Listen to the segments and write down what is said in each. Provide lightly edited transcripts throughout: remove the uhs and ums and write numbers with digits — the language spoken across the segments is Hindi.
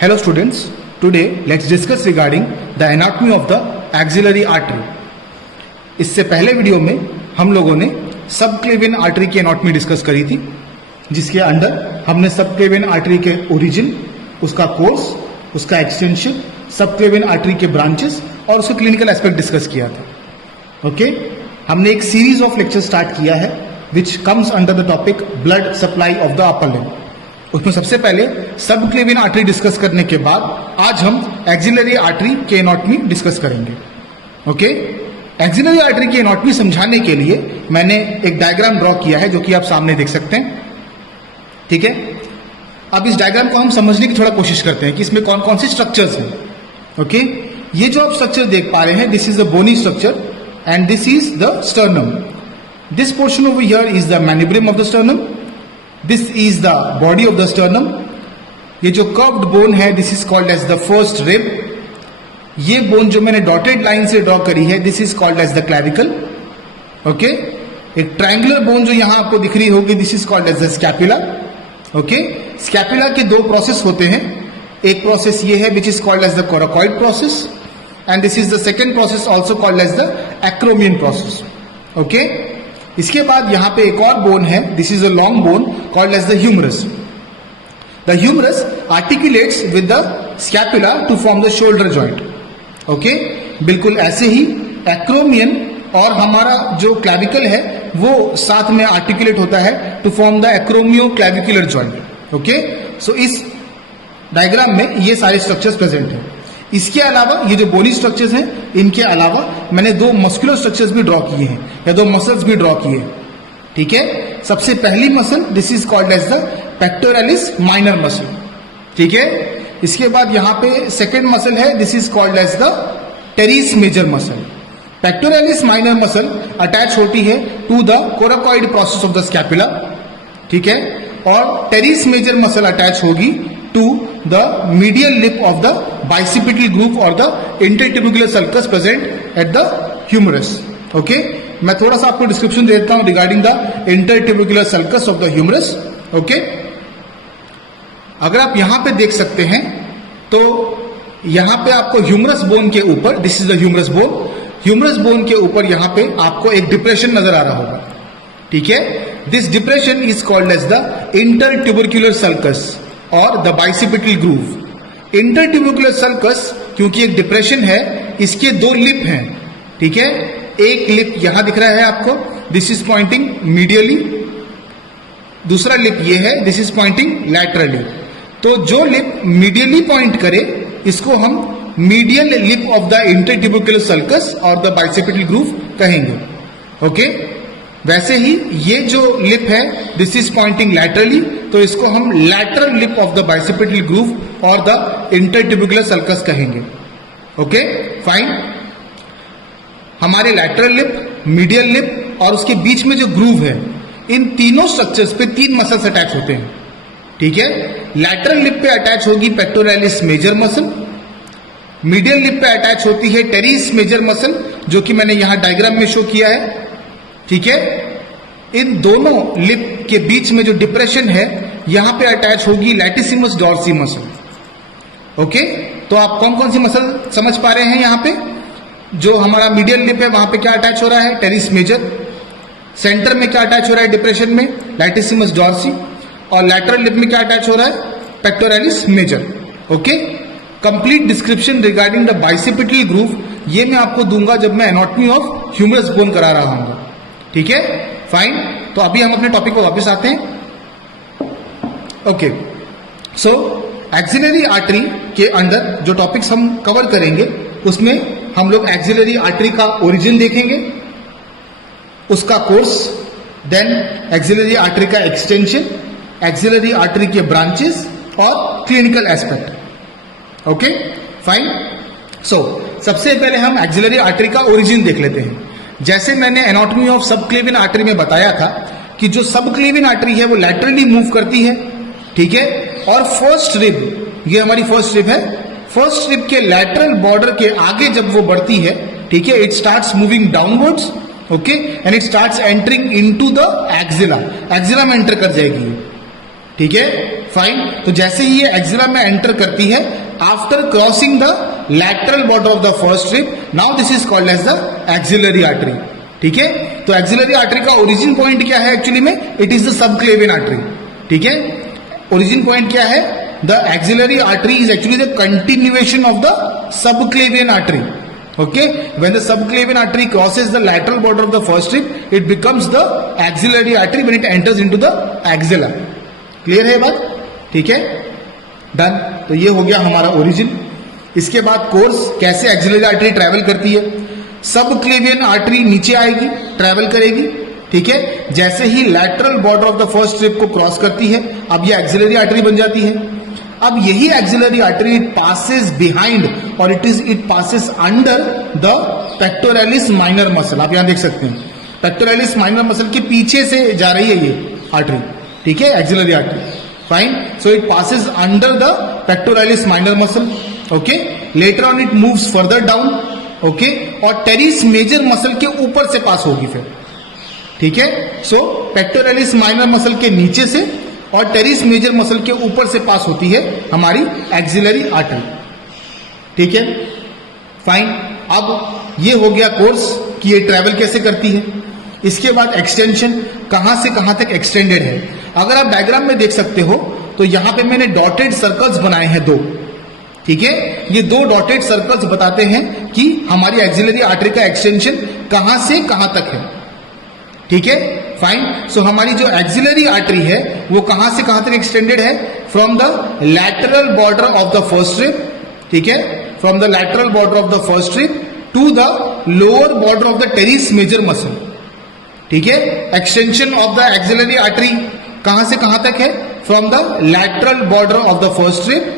Hello students, today let's discuss regarding the anatomy of the axillary artery. इससे पहले वीडियो में हम लोगों ने सबक्लेवियन आर्टरी की एनाटॉमी डिस्कस करी थी, जिसके अंदर हमने सबक्लेवियन आर्टरी के ओरिजिन, उसका कोर्स, उसका एक्सटेंशन, सबक्लेवियन आर्टरी के ब्रांचेस और उसका क्लिनिकल एस्पेक्ट डिस्कस किया था. ओके, हमने एक सीरीज ऑफ लेक्चर स्टार्ट किया है which comes under the topic blood supply of the upper limb. उसमें सबसे पहले सबक्लेवियन आर्टरी डिस्कस करने के बाद आज हम एक्सिलरी आर्टरी के एनाटॉमी डिस्कस करेंगे. ओके, एक्सिलरी आर्टरी की एनाटॉमी समझाने के लिए मैंने एक डायग्राम ड्रॉ किया है जो कि आप सामने देख सकते हैं. ठीक है, अब इस डायग्राम को हम समझने की थोड़ा कोशिश करते हैं कि इसमें कौन कौन से स्ट्रक्चर्स हैं. ओके, ये जो आप स्ट्रक्चर देख पा रहे हैं, this is the bony structure and this is the sternum. This portion over here is the manubrium of the sternum. This is the body of the sternum. ये जो कर्व्ड बोन है, this is called as the first rib. ये बोन जो मैंने डॉटेड लाइन से ड्रॉ करी है, this is called as the clavicle. Okay, एक ट्रायंगुलर बोन जो यहां आपको दिख रही होगी, this is called as the scapula. Okay, scapula के दो प्रोसेस होते हैं. एक प्रोसेस ये है which is called as the coracoid process and this is the second process also called as the acromion process. Okay, इसके बाद यहां पे एक और बोन है, this is a long bone called as the humerus. The humerus articulates with the scapula to form the shoulder joint. Okay, बिल्कुल ऐसे ही एक्रोमियन और हमारा जो क्लैविकल है वो साथ में आर्टिकुलेट होता है to form the acromioclavicular joint. Okay, so इस डायग्राम में ये सारे स्ट्रक्चर्स प्रेजेंट हैं. इसके अलावा ये जो बोनी स्ट्रक्चर्स हैं, इनके अलावा मैंने दो मस्कुलर स्ट्रक्चर्स भी ड्रॉ किए हैं या दो मसल्स भी ड्रॉ किए हैं. ठीक है, सबसे पहली muscle this is called as the pectoralis minor muscle. ठीक है, इसके बाद यहां पे सेकेंड मसल है, this is called as the teres major muscle. Pectoralis minor muscle attach होती है to the coracoid process of the scapula. ठीक है, और टेरिस मेजर मसल अटैच होगी to the medial lip of the bicipital groove or the intertubercular sulcus present at the humerus. Okay, मैं थोड़ा सा आपको डिस्क्रिप्शन दे देता हूं regarding the intertubercular sulcus of the humerus. Okay, अगर आप यहां पे देख सकते हैं तो यहां पे आपको ह्यूमरस बोन के ऊपर, this is the humerus bone, humerus bone के ऊपर यहां पे आपको एक डिप्रेशन नजर आ रहा होगा. ठीक है, this depression is called as the intertubercular sulcus और the bicipital groove. Intertubercular sulcus क्योंकि एक डिप्रेशन है, इसके दो लिप हैं. ठीक है, एक लिप यहां दिख रहा है आपको, दिस इज पॉइंटिंग मीडियली. दूसरा लिप ये है, दिस इज पॉइंटिंग लैटरली. तो जो लिप मीडियली पॉइंट करे इसको हम medial lip of the intertubercular sulcus और द बाइसिपिटल ग्रूव कहेंगे. ओके, वैसे ही ये जो लिप है, दिस इज पॉइंटिंग लैटरली, तो इसको हम lateral lip of the bicipital groove और द इंटरट्यूबरक्युलर सल्कस कहेंगे. Okay, fine. हमारे लैटरल लिप, मीडियल लिप और उसके बीच में जो ग्रूव है, इन तीनों स्ट्रक्चर्स पे तीन मसल्स अटैच होते हैं. ठीक है, लैटरल लिप पे अटैच होगी pectoralis major muscle, medial lip पे अटैच होती है टेरिस मेजर मसल जो कि मैंने यहां डायग्राम में शो किया है. ठीक है, इन दोनों लिप के बीच में जो डिप्रेशन है, यहां पे अटैच होगी लैटिसिमस डॉर्सी मसल. ओके, तो आप कौन कौन सी मसल समझ पा रहे हैं? यहां पे जो हमारा मीडियल लिप है वहां पे क्या अटैच हो रहा है? Teres major. सेंटर में क्या अटैच हो रहा है डिप्रेशन में? Latissimus dorsi. और लैटरल लिप में क्या अटैच हो रहा है? Pectoralis major. Okay, complete description regarding the bicipital groove ये मैं आपको दूंगा जब मैं एनाटॉमी ऑफ ह्यूमरस बोन करा रहा हूं. ठीक है, फाइन. तो अभी हम अपने टॉपिक पर वापस आते हैं. ओके, सो एक्सिलरी आर्टरी के अंदर जो टॉपिक्स हम कवर करेंगे उसमें हम लोग एक्सिलरी आर्टरी का ओरिजिन देखेंगे, उसका कोर्स, देन एक्सिलरी आर्टरी का एक्सटेंशन, एक्सिलरी आर्टरी के ब्रांचेस और clinical aspect. Okay, fine. So सबसे पहले हम एक्सिलरी आर्टरी का ओरिजिन देख लेते हैं. जैसे मैंने एनाटॉमी ऑफ सबक्लेवियन आर्टरी में बताया था कि जो सबक्लेवियन आर्टरी है वो लैटरली मूव करती है. ठीक है, और फर्स्ट रिब, ये हमारी फर्स्ट रिब है, फर्स्ट रिब के लैटरल बॉर्डर के आगे जब वो बढ़ती है, ठीक है, it starts moving downwards. Okay, and it starts entering into the axilla. Axilla में एंटर कर जाएगी. ठीक है, फाइन। तो जैसे ही ये एक्सिला में एंटर करती है, after crossing the lateral border of the first rib, now this is called as the axillary artery. ठीक है, तो एक्सिलरी आर्टरी का ओरिजिन पॉइंट क्या है एक्चुअली में? It is the subclavian artery. ठीक है, ओरिजिन पॉइंट क्या है? The axillary artery is actually the continuation of the subclavian artery. Okay, when the subclavian artery crosses the lateral border of the first rib, it becomes the axillary artery when it enters into the axilla. Clear है बात? ठीक है, डन। तो ये हो गया हमारा ओरिजिन। इसके बाद कोर्स, कैसे एक्सिलरी आर्टरी ट्रैवल करती है। सबक्लेवियन आर्टरी नीचे आएगी, ट्रैवल करेगी। ठीक है, जैसे ही lateral border of the first rib को क्रॉस करती है, अब ये एक्सिलरी आर्टरी बन जाती है। अब यही axillary artery it passes behind और it passes under the pectoralis minor muscle. आप यहां देख सकते हैं, पेक्टोरलिस माइनर मसल के पीछे से जा रही है ये आर्टरी। ठीक है, axillary artery, fine. So it passes under the pectoralis minor muscle. Okay, later on it moves further down. Okay, और टेरिस मेजर मसल के ऊपर से पास होगी फिर। ठीक है, सो पेक्टोरलिस माइनर मसल के नीचे से और टेरिस मेजर मसल के ऊपर से पास होती है हमारी एक्सिलरी आर्टरी। ठीक है, फाइन। अब ये हो गया कोर्स कि ये ट्रैवल कैसे करती है। इसके बाद एक्सटेंशन, कहां से कहां तक एक्सटेंडेड है। अगर आप डायग्राम में देख सकते हो तो यहां पे मैंने डॉटेड सर्कल्स बनाए हैं 2। ठीक है, ये 2 डॉटेड सर्कल्स बताते हैं कि हमारी एक्सिलरी आर्टरी का एक्सटेंशन कहां से कहां तक है। ठीक है, फाइन। सो हमारी जो एक्सिलरी आर्टरी है वो कहां से कहां तक एक्सटेंडेड है? From the lateral border of the first rib. ठीक है, from the lateral border of the first rib to the lower border of the teres major muscle. ठीक है, extension of the axillary artery कहां से कहां तक है? From the lateral border of the first rib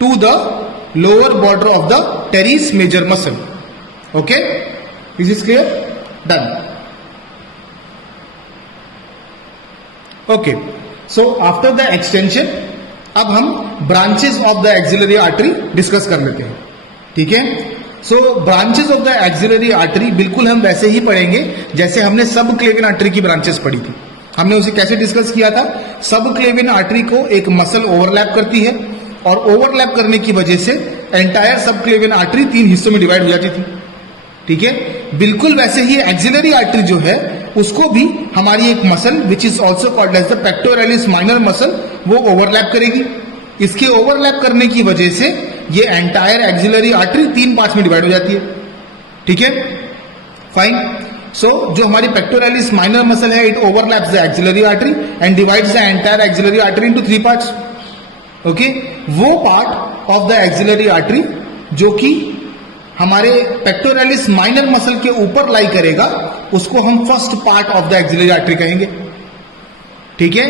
to the lower border of the teres major muscle. Okay, is is clear? Done. Okay, so after the extension अब हम branches of the axillary artery discuss कर लेते हैं। ठीक है, so branches of the axillary artery बिल्कुल हम वैसे ही पढ़ेंगे जैसे हमने सबक्लेवियन आर्टरी की ब्रांचेस पढ़ी थी। हमने उसे कैसे डिस्कस किया था? सबक्लेवियन आर्टरी को एक मसल ओवरलैप करती है और ओवरलैप करने की वजह से एंटायर सबक्लेवियन आर्टरी 3 हिस्सों में डिवाइड हो जाती थी। ठीक है, बिल्कुल वैसे ही एक्सिलरी आर्टरी जो है उसको भी हमारी एक muscle which is also called as the pectoralis minor muscle वो ओवरलैप करेगी। इसके ओवरलैप करने की वजह से ये एंटायर एक्सिलरी आर्टरी 3 पार्ट्स में डिवाइड हो जाती है। ठीक है, फाइन। सो जो हमारी पेक्टोरलिस माइनर मसल है it overlaps the axillary artery and divides the entire axillary artery into 3 parts. Okay, वो part of the axillary artery जो कि हमारे पेक्टोरलिस माइनर मसल के ऊपर लाई करेगा उसको हम first part of the axillary artery कहेंगे। ठीक है,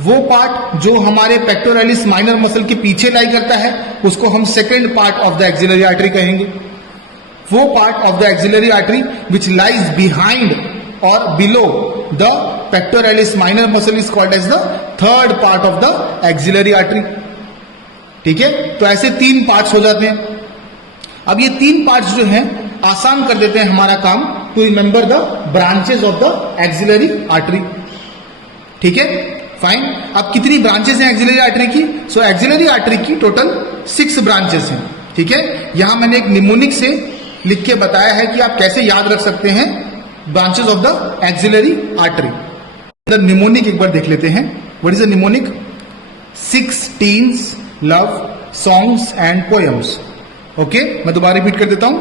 वो पार्ट जो हमारे पेक्टोरलिस माइनर मसल के पीछे लाई करता है उसको हम second part of the axillary artery कहेंगे। वो part of the axillary artery which lies behind और below the pectoralis minor muscle is called as the third part of the axillary artery. ठीक है, तो ऐसे 3 पार्ट्स हो जाते हैं। अब ये 3 पार्ट्स जो हैं आसान कर देते हैं हमारा काम to remember the branches of the axillary artery. ठीक है, फाइन। अब कितनी ब्रांचेस हैं एक्सिलरी आर्टरी की? सो एक्सिलरी आर्टरी की टोटल 6 ब्रांचेस हैं। ठीक है, यहां मैंने एक निमोनिक से लिख के बताया है कि आप कैसे याद रख सकते हैं branches of the axillary artery. The mnemonic एक बार देख लेते हैं। What is the mnemonic? 6 teens, love, songs and poems. Okay, मैं दोबारा रिपीट कर देता हूं।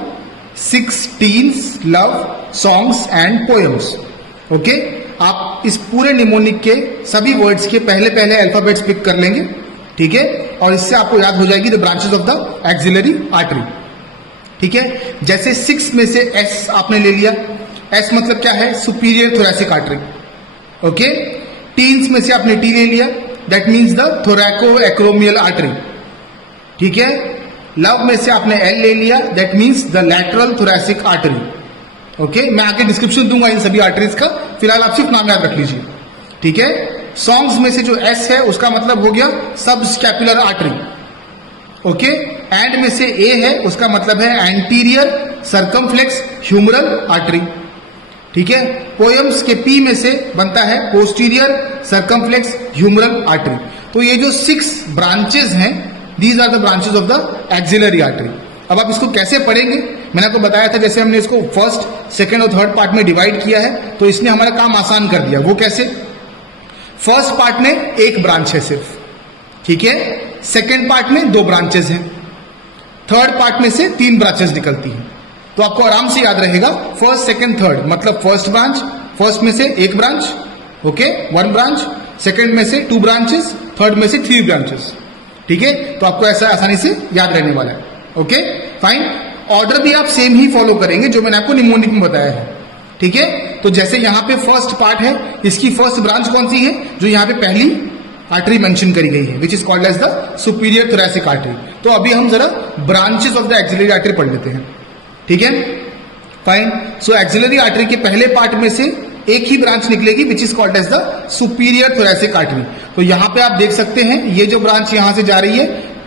6 teens, love, songs and poems. Okay, आप इस पूरे निमोनिक के सभी वर्ड्स के पहले पहले अल्फाबेट्स पिक कर लेंगे। ठीक है, और इससे आपको याद हो जाएगी the branches of the axillary artery. ठीक है, जैसे 6 में से एस आपने ले लिया। एस मतलब क्या है? Superior thoracic artery. Okay, teens में से आपने टी ले लिया, that means the thoracoacromial artery. ठीक है, लव में से आपने एल ले लिया, that means the lateral thoracic artery. Okay, मैं आगे डिस्क्रिप्शन दूंगा इन सभी आर्टरीज का, फिलहाल आप सिर्फ नाम याद रख लीजिए। ठीक है, सॉन्ग्स में से जो एस है उसका मतलब हो गया सब स्कैपुलर आर्टरी। ओके, एंड में से ए है उसका मतलब है एंटीरियर सर्कमफ्लेक्स ह्यूमरल आर्टरी। ठीक है। पोएम्स के पी में से बनता है पोस्टीरियर सर्कमफ्लेक्स ह्यूमरल आर्टरी। तो ये जो 6 ब्रांचेस हैं, these are the branches of the axillary artery. अब आप इसको कैसे पढ़ेंगे, मैंने आपको बताया था, जैसे हमने इसको फर्स्ट, सेकंड और थर्ड पार्ट में डिवाइड किया है, तो इसने हमारा काम आसान कर दिया। वो कैसे? फर्स्ट पार्ट में एक ब्रांच है सिर्फ, ठीक है। सेकंड पार्ट में 2 ब्रांचेस हैं, थर्ड पार्ट में से 3 ब्रांचेस निकलती हैं। तो आपको आराम से याद रहेगा, फर्स्ट सेकंड थर्ड मतलब फर्स्ट ब्रांच, फर्स्ट में से 1 ब्रांच, ओके, 1 ब्रांच, सेकंड में से 2 ब्रांचेस, थर्ड में से 3 ब्रांचेस, ठीक है। तो आपको ऐसा आसानी से याद रहने वाला है, ओके फाइन। ऑर्डर भी आप सेम ही फॉलो करेंगे जो मैंने आपको निमोनिक में बताया है, ठीक है। तो जैसे यहां पे फर्स्ट पार्ट है, इसकी फर्स्ट ब्रांच कौन सी है? जो यहां पे पहली आर्टरी मेंशन करी गई है, which is called as the superior thoracic artery. तो अभी हम जरा branches of the axillary artery पढ़ लेते हैं, ठीक है फाइन। सो एक्सिलरी आर्टरी के पहले पार्ट में से एक ही ब्रांच निकलेगी, which is called as the superior thoracic artery. तो यहां पे आप देख सकते हैं, ये जो ब्रांच यहां से जा रही है,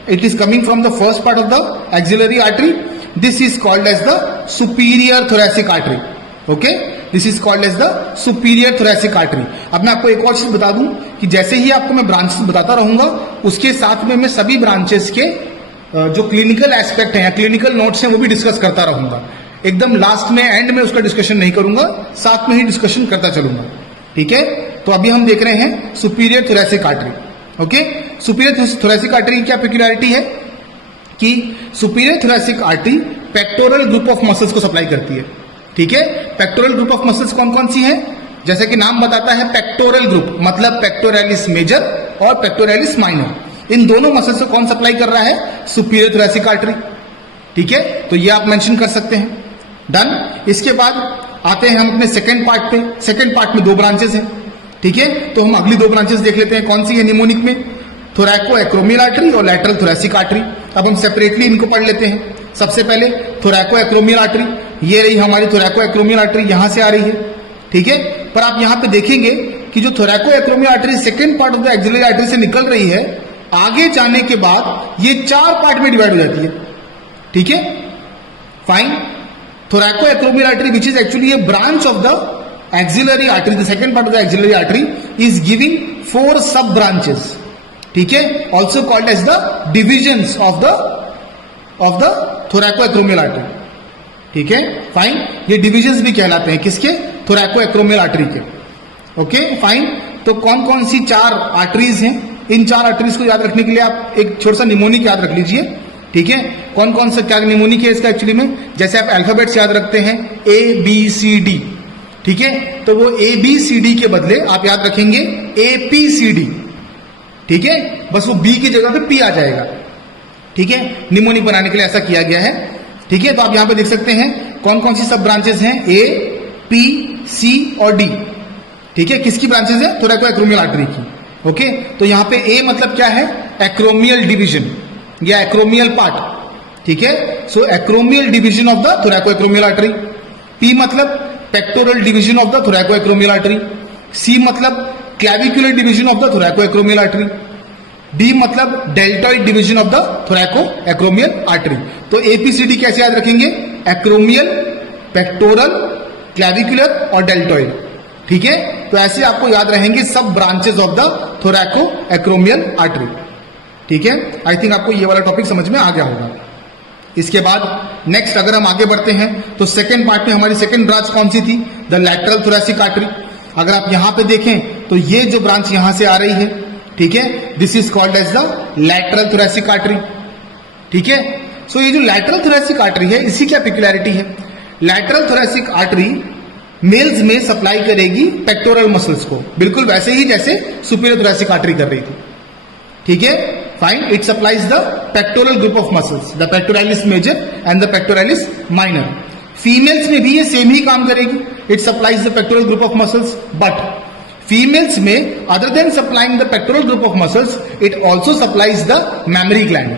it is coming from the first part of the axillary artery. This is called as the superior thoracic artery, okay. This is called as the superior thoracic artery. अब मैं आपको एक और चीज बता दूं कि जैसे ही आपको मैं ब्रांचेस बताता रहूंगा, उसके साथ में मैं सभी ब्रांचेस के जो क्लिनिकल एस्पेक्ट हैं या क्लिनिकल नोट्स हैं वो भी डिस्कस करता रहूंगा। एकदम लास्ट में, एंड में उसका डिस्कशन नहीं करूंगा, साथ में ही डिस्कशन करता चलूंगा, ठीक है। तो अभी हम देख रहे हैं superior thoracic artery, okay. Superior thoracic artery की क्या पेक्युलरिटी है कि superior thoracic artery pectoral group of muscles को सप्लाई करती है, ठीक है। पेक्टोरल ग्रुप ऑफ मसल्स कौन कौन सी हैं? जैसे कि नाम बताता है, पेक्टोरल ग्रुप मतलब पेक्टोरैलिस मेजर और पेक्टोरैलिस माइनर। इन दोनों मसल्स को कौन सप्लाई कर रहा है? सुपीरियर थोरैसिक आर्टरी, ठीक है। तो ये आप मेंशन कर सकते हैं, डन। इसके बाद आते हैं हम अपने सेकंड पार्ट पे। सेकंड पार्ट में 2 ब्रांचेस हैं, ठीक है। तो हम अगली 2 ब्रांचेस देख लेते हैं, कौन सी है निमोनिक में? थोरैको एक्रोमियल आर्टरी और लैटरल थोरैसिक आर्टरी। अब हम सेपरेटली इनको पढ़ लेते हैं। सबसे पहले थोरैको एक्रोमियल आर्टरी, ये रही हमारी थोरैको एक्रोमियल आर्टरी, यहां से आ रही है, ठीक है। पर आप यहां पे देखेंगे कि जो थोरैको acromial artery second part of the axillary artery से निकल रही है, आगे जाने के बाद ये 4 पार्ट में डिवाइड हो जाती है, ठीक है fine. थोरैको acromial artery which is actually a branch of the axillary artery, the second part of the axillary artery is giving 4 sub branches, ठीक है, also called as the divisions of the थोरैको acromial artery, ठीक है फाइन। ये डिविजन्स भी कहलाते हैं, किसके? थोरैको एक्रोमियल आर्टरी के, ओके फाइन। तो कौन कौन सी 4 आर्टरीज हैं? इन 4 आर्टरीज को याद रखने के लिए आप एक छोटा सा निमोनिक याद रख लीजिए, ठीक है। कौन कौन सा क्या निमोनिक है इसका एक्चुअली में? जैसे आप अल्फाबेट्स याद रखते हैं ABCD, ठीक है। तो वो ABCD के बदले आप याद रखेंगे APCD, ठीक है। बस वो B की जगह पे P आ जाएगा, ठीक है। निमोनिक बनाने के लिए ऐसा किया गया है, ठीक है। तो आप यहां पे देख सकते हैं कौन कौन सी सब ब्रांचेस हैं, A, P, C और D, ठीक है। किसकी ब्रांचेस है? थोरैको एक्रोमियल आर्टरी की, ओके। तो यहां पे A मतलब क्या है? एक्रोमियल डिवीजन या एक्रोमियल पार्ट, ठीक है। So acromial division of the thoracoacromial artery. P मतलब pectoral division of the thoracoacromial artery. C मतलब clavicular division of the thoracoacromial artery. D मतलब deltoid division of the thoracoacromial artery. तो APCD कैसे याद रखेंगे? एक्रोमियल, पेक्टोरल, क्लैविकुलर और डेल्टॉइड, ठीक है। तो ऐसे आपको याद रहेंगे सब branches of the thoracoacromial artery, ठीक है। आई थिंक आपको ये वाला टॉपिक समझ में आ गया होगा। इसके बाद नेक्स्ट अगर हम आगे बढ़ते हैं तो सेकंड पार्ट में हमारी सेकंड ब्रांच कौन सी थी? The lateral thoracic artery. अगर आप यहां पे देखें तो ये जो ब्रांच यहां से आ रही है, ठीक है, this is called as the lateral thoracic artery, ठीक है। सो ये जो लैटरल थोरैसिक आर्टरी है, इसी क्या पेक्युलरिटी है? लैटरल थोरैसिक आर्टरी मेल्स में सप्लाई करेगी पेक्टोरल मसल्स को, बिल्कुल वैसे ही जैसे सुपीरियर थोरैसिक आर्टरी कर रही थी, ठीक है fine. It supplies the pectoral group of muscles, the pectoralis major and the pectoralis minor. Females में भी ये सेम ही काम करेगी, it supplies the pectoral group of muscles, but females में other than supplying the pectoral group of muscles, it also supplies the mammary gland,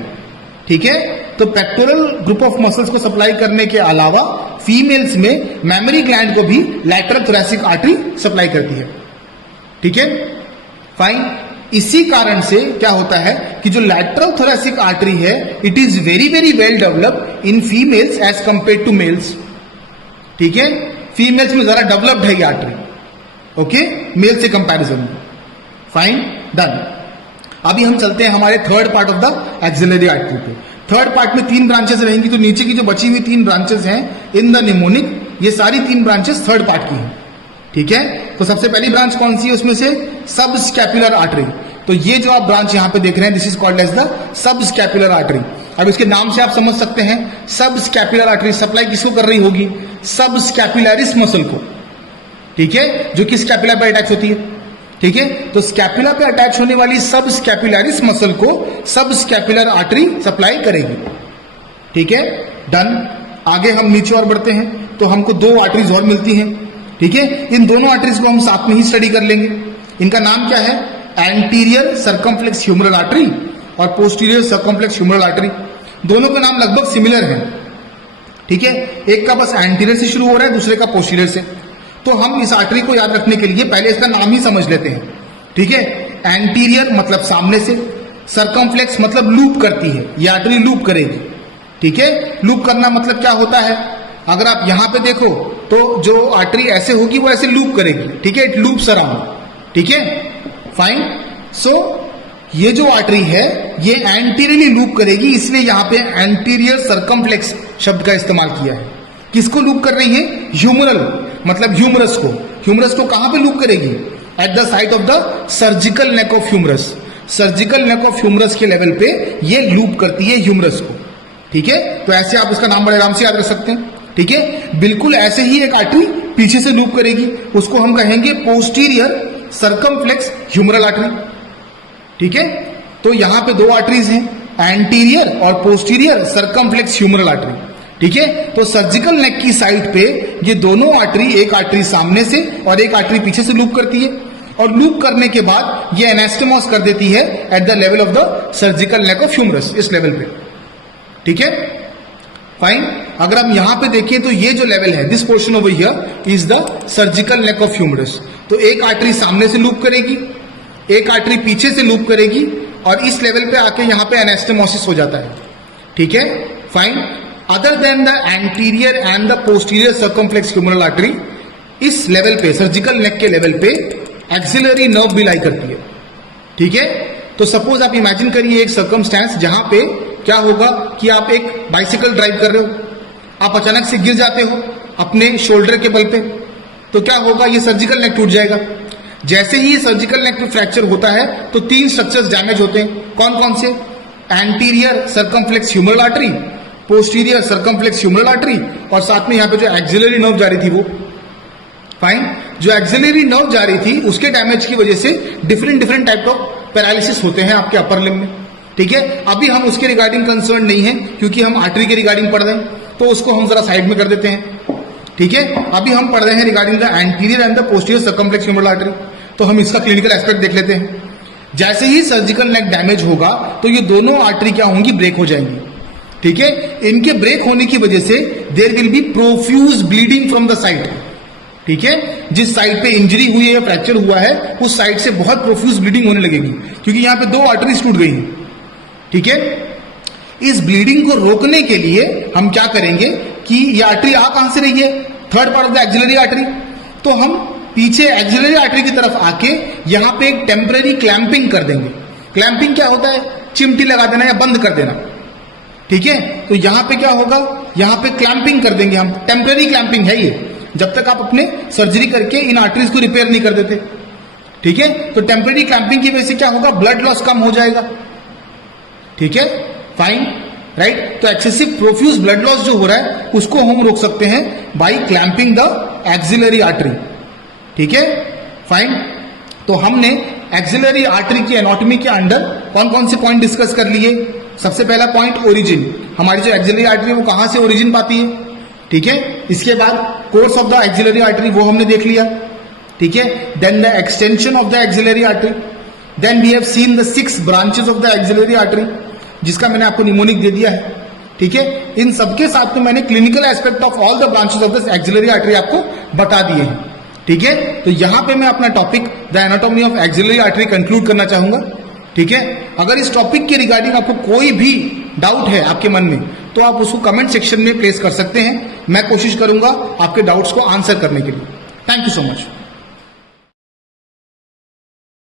ठीक है। तो पेक्टोरल ग्रुप ऑफ मसल्स को सप्लाई करने के अलावा फीमेल्स में मैमरी ग्लैंड को भी लैटरल थोरैसिक आर्टरी सप्लाई करती है, ठीक है फाइन। इसी कारण से क्या होता है कि जो लैटरल थोरैसिक आर्टरी है, it is very very well developed in females as compare to males, ठीक है फीमेल्स में ज्यादा डेवलप्ड है ये आर्टरी, ओके, मेल से कंपैरिजन में। Fine, done. अभी हम चलते हैं हमारे third part of the axillary artery पे। थर्ड पार्ट में 3 ब्रांचेस रहेंगी, तो नीचे की जो बची हुई 3 ब्रांचेस हैं इन द निमोनिक, ये सारी 3 ब्रांचेस थर्ड पार्ट की हैं, ठीक है। तो सबसे पहली ब्रांच कौन सी है उसमें से? सब स्कैपुलर आर्टरी। तो ये जो आप ब्रांच यहां पे देख रहे हैं, this is called as the subscapular artery. अब इसके नाम से आप समझ सकते हैं, सब स्कैपुलर आर्टरी सप्लाई किसको कर रही होगी? सब स्कैपुलरिस मसल को, ठीक है, जो कि स्कैपुला पर अटैच होती है, ठीक है। तो स्कैपुला पे अटैच होने वाली सब स्कैपुलरिस मसल को सब स्कैपुलर आर्टरी सप्लाई करेगी, ठीक है, डन। आगे हम नीचे और बढ़ते हैं, तो हमको 2 आर्टरीज और मिलती हैं, ठीक है। इन दोनों आर्टरीज को हम साथ में ही स्टडी कर लेंगे। इनका नाम क्या है? एंटीरियर सर्कमफ्लेक्स ह्यूमरल आर्टरी और पोस्टीरियर सर्कमफ्लेक्स ह्यूमरल आर्टरी। दोनों के नाम लगभग सिमिलर हैं, ठीक है। एक का बस एंटीरियर से शुरू हो रहा है, दूसरे का पोस्टीरियर से। तो हम इस आर्टरी को याद रखने के लिए पहले इसका नाम ही समझ लेते हैं, ठीक है। एंटीरियर मतलब सामने से, सर्कमफ्लेक्स मतलब लूप करती है, ये आर्टरी लूप करेगी, ठीक है। लूप करना मतलब क्या होता है? अगर आप यहां पे देखो तो जो आर्टरी ऐसे होगी वो ऐसे लूप करेगी, ठीक है, इट लूप्स अराउंड, ठीक है, फाइन। सो ये जो आर्टरी है ये एंटीरियरली लूप करेगी, इसलिए यहां पे एंटीरियर सर्कमफ्लेक्स शब्द का इस्तेमाल किया है। किसको लूप कर रही है? ह्यूमरल मतलब ह्यूमरस को। ह्यूमरस को कहां पे लूप करेगी? At the site of the surgical neck of humerus. Surgical neck of humerus के लेवल पे ये लूप करती है ह्यूमरस को, ठीक है। तो ऐसे आप उसका नाम बड़े आराम से याद रख सकते हैं, ठीक है। बिल्कुल ऐसे ही एक आर्टरी पीछे से लूप करेगी, उसको हम कहेंगे पोस्टीरियर सर्कमफ्लेक्स ह्यूमरल आर्टरी, ठीक है। तो यहां पे 2 आर्टरीज हैं, एंटीरियर और पोस्टीरियर सर्कमफ्लेक्स ह्यूमरल आर्टरी, ठीक है। तो सर्जिकल नेक की साइड पे ये दोनों आर्टरी, एक आर्टरी सामने से और एक आर्टरी पीछे से लूप करती है, और लूप करने के बाद ये एनास्टेमोस कर देती है at the level of the surgical neck of humerus, इस लेवल पे, ठीक है, फाइन। अगर हम यहां पे देखें तो ये जो लेवल है, this portion over here is the surgical neck of humerus. तो एक आर्टरी सामने से लूप करेगी, एक आर्टरी पीछे से लूप करेगी, और इस लेवल पे आके यहां पे एनास्टेमोसिस हो जाता है, ठीक है, fine. Other than the anterior and the posterior circumflex humeral artery, इस लेवल पे, सर्जिकल नेक के लेवल पे एक्सिलरी नर्व भी लाई करती है, ठीक है। तो सपोज आप इमेजिन करिए एक सर्कमस्टेंस जहां पे क्या होगा कि आप एक बाइसिकल ड्राइव कर रहे हो, आप अचानक से गिर जाते हो अपने शोल्डर के बल पे, तो क्या होगा? ये सर्जिकल नेक टूट जाएगा। जैसे ही ये सर्जिकल नेक पे फ्रैक्चर होता है तो 3 स्ट्रक्चर्स डैमेज होते हैं। कौन कौन से? Anterior circumflex humeral artery, posterior circumflex humeral artery, और साथ में यहां पे जो एक्सिलरी नर्व जा रही थी वो, फाइन। जो एक्सिलरी नर्व जा रही थी उसके डैमेज की वजह से डिफरेंट टाइप ऑफ पैरालिसिस होते हैं आपके अपर लिम्ब में, ठीक है। अभी हम उसके रिगार्डिंग कंसर्न नहीं है क्योंकि हम आर्टरी के रिगार्डिंग पढ़ रहे हैं, तो उसको हम जरा साइड में कर देते हैं, ठीक है। अभी हम पढ़ रहे हैं regarding the anterior and the posterior circumflex humeral artery, तो हम इसका क्लिनिकल एस्पेक्ट देख लेते हैं। जैसे ही सर्जिकल नेक डैमेज होगा तो ये दोनों आर्टरी क्या होंगी? ब्रेक हो जाएंगी, ठीक है। इनके ब्रेक होने की वजह से there will be profuse bleeding from the site, ठीक है। जिस साइड पे इंजरी हुई है या फ्रैक्चर हुआ है उस साइड से बहुत प्रोफ्यूज ब्लीडिंग होने लगेगी, क्योंकि यहां पे 2 आर्टरीज टूट गई हैं, ठीक है। इस ब्लीडिंग को रोकने के लिए हम क्या करेंगे कि ये आर्टरी आ कहां से रही है? Third part of the axillary artery. तो हम पीछे एक्सिलरी आर्टरी की तरफ आके यहां पे एक टेम्पररी क्लैंपिंग कर देंगे। क्लैंपिंग क्या होता है? चिमटी लगा देना या बंद कर देना, ठीक है। तो यहां पे क्या होगा? यहां पे क्लैंपिंग कर देंगे हम, टेम्पररी क्लैंपिंग है ये, जब तक आप अपने सर्जरी करके इन आर्टरीज को रिपेयर नहीं कर देते, ठीक है। तो टेम्पररी क्लैंपिंग की वजह से क्या होगा? ब्लड लॉस कम हो जाएगा, ठीक है, फाइन, राइट। तो एक्सेसिव प्रोफ्यूज ब्लड लॉस जो हो रहा है उसको हम रोक सकते हैं by clamping the axillary artery, ठीक है, फाइन। तो हमने एक्सिलरी आर्टरी की एनाटॉमी के अंदर कौन कौन से पॉइंट डिस्कस कर लिए? सबसे पहला पॉइंट ओरिजिन, हमारी जो एक्सिलरी आर्टरी है वो कहां से ओरिजिन पाती है, ठीक है। इसके बाद course of the axillary artery वो हमने देख लिया, ठीक है। Then the extension of the axillary artery, then we have seen the 6 branches of the axillary artery, जिसका मैंने आपको निमोनिक दे दिया है, ठीक है। इन सबके साथ में मैंने clinical aspect of all the branches of the axillary artery आपको बता दिए हैं, ठीक है। तो यहां पे मैं अपना topic the anatomy of axillary artery conclude करना चाहूंगा, ठीक है। अगर इस टॉपिक के रिगार्डिंग आपको कोई भी डाउट है आपके मन में तो आप उसको कमेंट सेक्शन में प्लेस कर सकते हैं। मैं कोशिश करूंगा आपके डाउट्स को आंसर करने के लिए। Thank you so much.